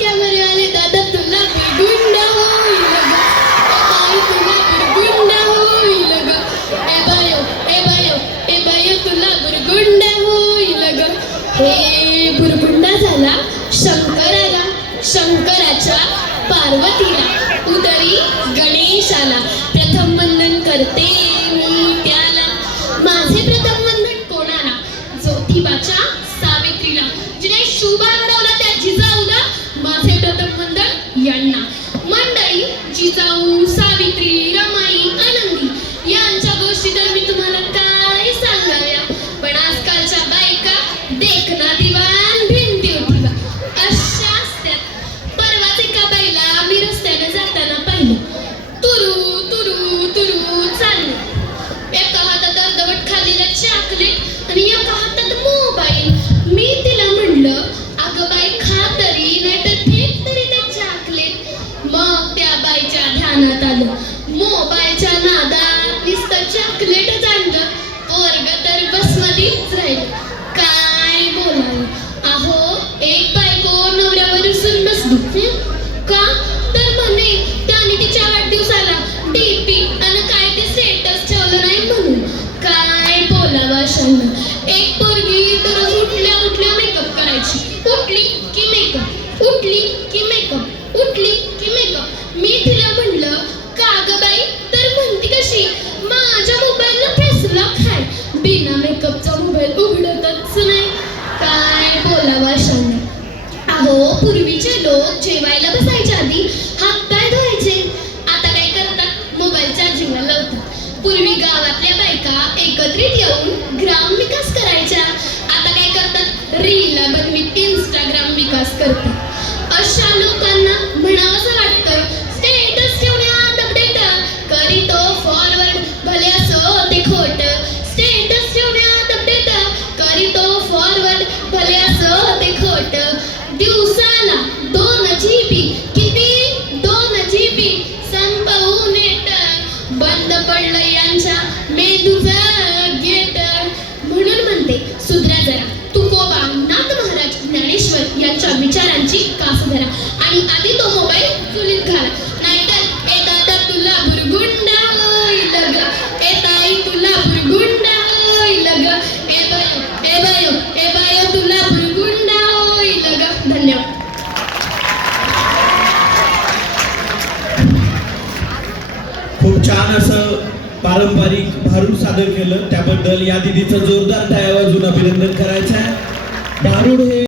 कॅमेरावाले दादा तुला बुरगुंड होईल ग, ए बाई तुला बुरगुंड होईल ग, ए बायो ए बायो ए बायो तुला बुरगुंड होईल ग. हे बुरगुंडा झाला शंकराला, शंकराच्या पार्वतीला, उदरी गणेशाला. प्रथम वंदन करते मी त्याला. माझे प्रथम वंदन कोणाला? ज्योतिबाच्या सावित्रीला, जिने शुभा घडवला त्या जिजाऊला. माझे प्रथम वंदन यांना. मंडळी, जिजाऊ, सावित्री, रमाई, आनंदी यांच्या गोष्टी तर मी तुम्हाला काय सांगाव्या, पण आजकालच्या बायका देखना दिवाण भिंती उठला अशा असतात. परवाच एका बाईला मी रस्त्याने जाताना पाहिलं. तुरू तुरू तुरू चाललं. एका हातात अर्धवट खाल्लेलं चॉकलेट आणि एका हातात मोबाईल. मी तिला म्हणलं, अगं बाई खा तरी, नाहीतर फेक तरी ते चॉकलेट. मग त्या बाईच्या ध्यानात आलं, मोबाईलच्या नादात नुसतं चॉकलेटच आणलं. पोरग तर बसमध्येच राहिलं. काय बोलावं. अहो, एक बायको नवऱ्यावर रुसून बसली. का तर म्हणे त्याने तिच्या वाढदिवसाला डीपी आणि काय ते स्टेटस ठेवलं नाही म्हणून. काय बोलावं अशांना. एक पोरगी दररोज उठल्या उठल्या मेकअप करायची. उठली की मेकअप, उठली की मेकअप, उठली की मेकअप. मी तिला म्हणलं, का गं बाई? तर म्हणती कशी, माझ्या मोबाईलला फेस लॉक आहे, बिना मेकअपचा मोबाईल उघडतच नाही. काय बोलावं अशांना. अहो, पूर्वीचे लोक जेवायला बसायच्या आधी हातपाय धुवायचे. आता काय करतात? मोबाईल चार्जिंगला लावतात. पूर्वी गावातल्या बायका एकत्रित येऊन ग्राम विकास करायच्या. आता काय करतात? रीलला बनवीत इंस्टाग्राम विकास करतात. अशा लोकांना म्हणावंसं वाटतं, स्टेटस ठेवण्यात अपडेट करीतो फॉरवर्ड, भले असो ते खोट. स्टेटस ठेवण्यात अपडेट करीतो फॉरवर्ड, भले असो ते खोट. दिवसाला 2 GB, किती 2 GB संपवून नेट. बंद पडलं यांच्या मेंदूचं गेट. म्हणून म्हणते, सुधरा जरा. तुकोबा नाथ महाराज ज्ञानेश्वर यांच्या विचारांची कास धरा आणि आधी तो मोबाईल चुलीत घाला, नाहीतर ए दादा तुला बुरगुंड होईल ग, ए ताई तुला बुरगुंड होईल ग, ए बायो ए बायो ए बायो तुला बुरगुंड होईल ग. धन्यवाद. खूप छान असं पारंपरिक भारूड सादर केलं, त्याबद्दल या दिदीचं जोरदार टाळ्या वाजवून अभिनंदन करायचं आहे. भारूड हे